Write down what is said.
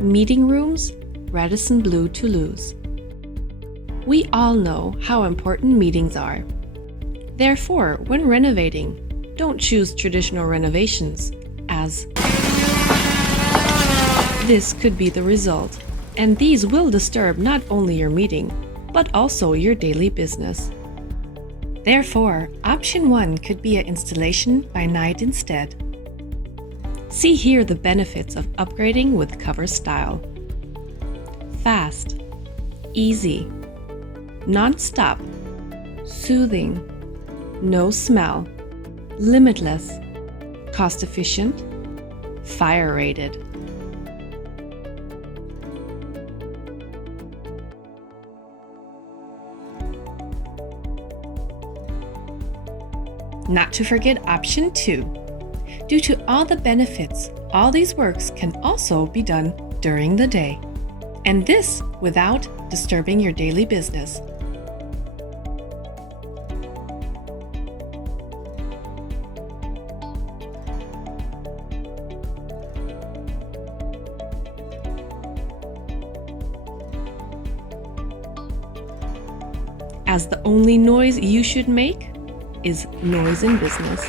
Meeting rooms, Radisson Blu Toulouse. We all know how important meetings are. Therefore, when renovating, don't choose traditional renovations, as this could be the result, and these will disturb not only your meeting, but also your daily business. Therefore, option 1 could be an installation by night instead. See here the benefits of upgrading with cover style. Fast, easy, non-stop, soothing, no smell, limitless, cost-efficient, fire-rated. Not to forget option 2. Due to all the benefits, all these works can also be done during the day, and this without disturbing your daily business. As the only noise you should make is noise in business.